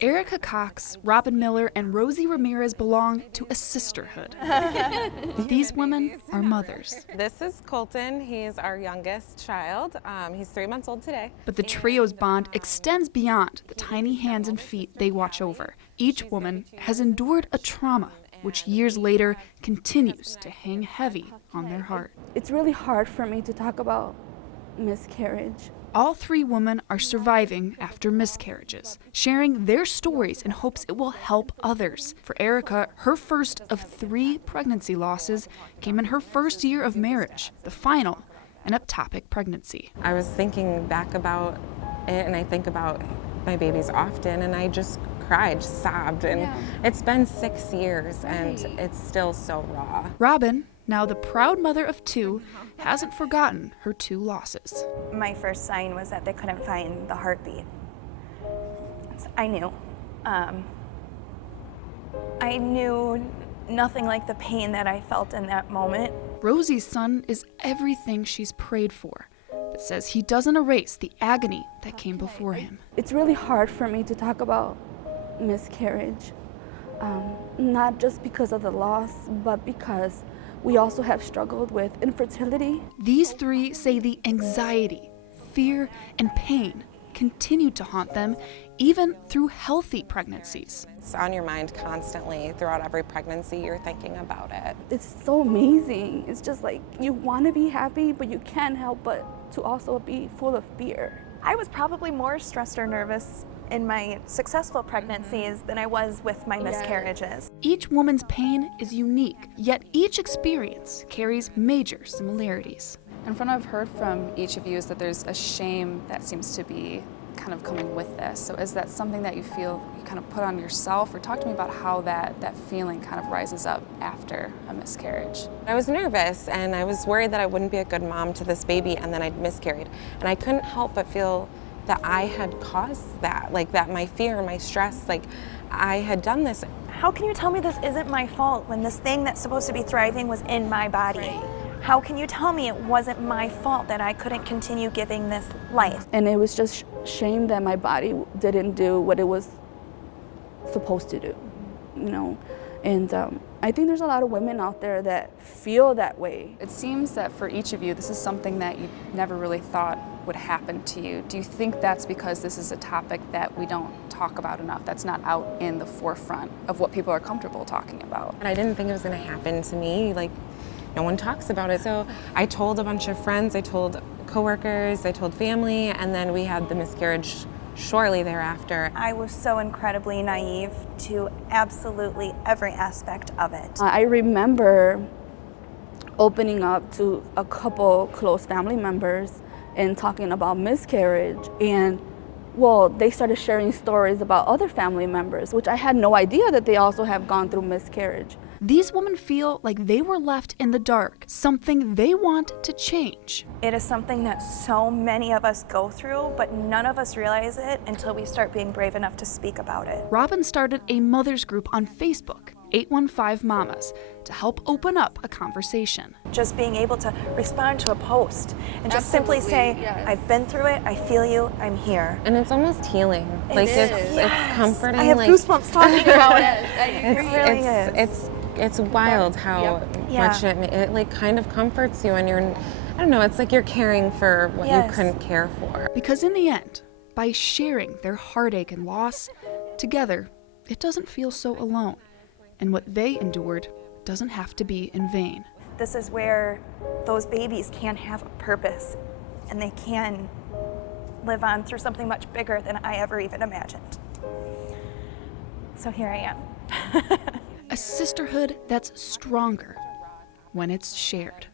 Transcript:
Erica Cox, Robin Miller, and Rosie Ramirez belong to a sisterhood. These women are mothers. This is Colton. He's our youngest child. He's 3 months old today. But the trio's bond extends beyond the tiny hands and feet they watch over. Each woman has endured a trauma, which years later continues to hang heavy on their heart. It's really hard for me to talk about miscarriage. All three women are surviving after miscarriages, sharing their stories in hopes it will help others. For Erica, her first of 3 pregnancy losses came in her first year of marriage, the final, an ectopic pregnancy. I was thinking back about it, and I think about my babies often, and I just cried, just sobbed, and it's been 6 years, and it's still so raw. Robin, now the proud mother of 2, hasn't forgotten her 2 losses. My first sign was that they couldn't find the heartbeat. So I knew. I knew nothing like the pain that I felt in that moment. Rosie's son is everything she's prayed for, but says he doesn't erase the agony that came before him. It's really hard for me to talk about miscarriage, not just because of the loss, but because we also have struggled with infertility. These 3 say the anxiety, fear, and pain continue to haunt them even through healthy pregnancies. It's on your mind constantly. Throughout every pregnancy, you're thinking about it. It's so amazing. It's just like you want to be happy, but you can't help but to also be full of fear. I was probably more stressed or nervous in my successful pregnancies than I was with my miscarriages. Each woman's pain is unique, yet each experience carries major similarities. And from what I've heard from each of you is that there's a shame that seems to be kind of coming with this. So is that something that you feel you kind of put on yourself? Or talk to me about how that feeling kind of rises up after a miscarriage. I was nervous, and I was worried that I wouldn't be a good mom to this baby, and then I'd miscarried. And I couldn't help but feel that I had caused that, like that my fear, my stress, like I had done this. How can you tell me this isn't my fault when this thing that's supposed to be thriving was in my body? Right. How can you tell me it wasn't my fault that I couldn't continue giving this life? And it was just shame that my body didn't do what it was supposed to do, you know? And I think there's a lot of women out there that feel that way. It seems that for each of you, this is something that you never really thought would happen to you. Do you think that's because this is a topic that we don't talk about enough, that's not out in the forefront of what people are comfortable talking about? And I didn't think it was going to happen to me. Like, no one talks about it. So I told a bunch of friends, I told coworkers, I told family, and then we had the miscarriage shortly thereafter. I was so incredibly naive to absolutely every aspect of it. I remember opening up to a couple close family members and talking about miscarriage, and well, they started sharing stories about other family members, which I had no idea that they also have gone through miscarriage. These women feel like they were left in the dark, something they want to change. It is something that so many of us go through, but none of us realize it until we start being brave enough to speak about it. Robin started a mother's group on Facebook, 815 Mamas, to help open up a conversation. Just being able to respond to a post and just simply say, I've been through it, I feel you, I'm here. And it's almost healing. It's comforting. I have goosebumps talking about it. It really is. It's wild how much it like kind of comforts you, and you're, I don't know, it's like you're caring for what you couldn't care for. Because in the end, by sharing their heartache and loss, together, it doesn't feel so alone. And what they endured doesn't have to be in vain. This is where those babies can have a purpose, and they can live on through something much bigger than I ever even imagined. So here I am. A sisterhood that's stronger when it's shared.